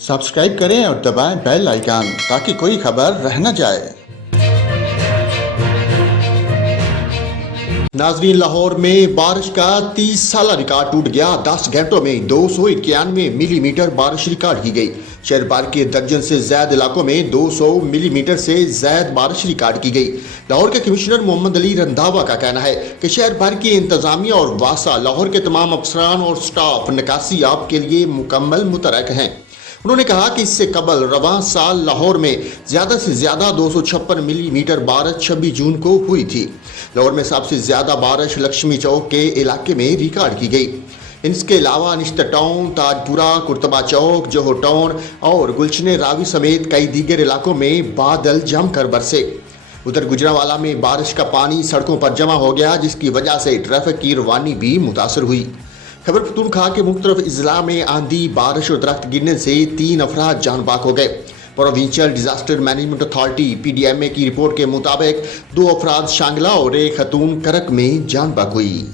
Subscribe करें और दबाएं बेल आइकन ताकि कोई खबर रह न जाए। नाजरीन, लाहौर में बारिश का 30 साल रिकॉर्ड टूट गया। 10 घंटों में 291 मिलीमीटर बारिश रिकॉर्ड की गई। शहर भर के दर्जन से ज्यादा इलाकों में 200 मिलीमीटर से ज्यादा बारिश रिकॉर्ड की गई। लाहौर के कमिश्नर मोहम्मद अली रंधावा का कहना है कि शहर भर की इंतजामिया और वासा लाहौर के तमाम अफसरान और स्टाफ निकासी आप के लिए मुकम्मल मुतरक हैं। उन्होंने कहा कि इससे कबल रवां साल लाहौर में ज्यादा से ज्यादा 256 मिलीमीटर बारिश 26 जून को हुई थी। लाहौर में सबसे ज्यादा बारिश लक्ष्मी चौक के इलाके में रिकॉर्ड की गई। इसके अलावा निश्त टाउन, ताजपुरा, कुर्तबा चौक, जोहर टाउन और गुलशन रावी समेत कई दीगर इलाकों में बादल जमकर बरसे। उधर गुजरांवाला में बारिश का पानी सड़कों पर जमा हो गया, जिसकी वजह से ट्रैफिक की रवानी भी मुतासर हुई। खैबर पख्तूनख्वा के मुख्तलिफ अजला में आंधी, बारिश और दरख्त गिरने से 3 अफराद जान बाक हो गए। Provincial disaster management authority PDMA की रिपोर्ट के मुताबिक 2 अफराद शांगला और 1 खतून करक में जान बाक हुई।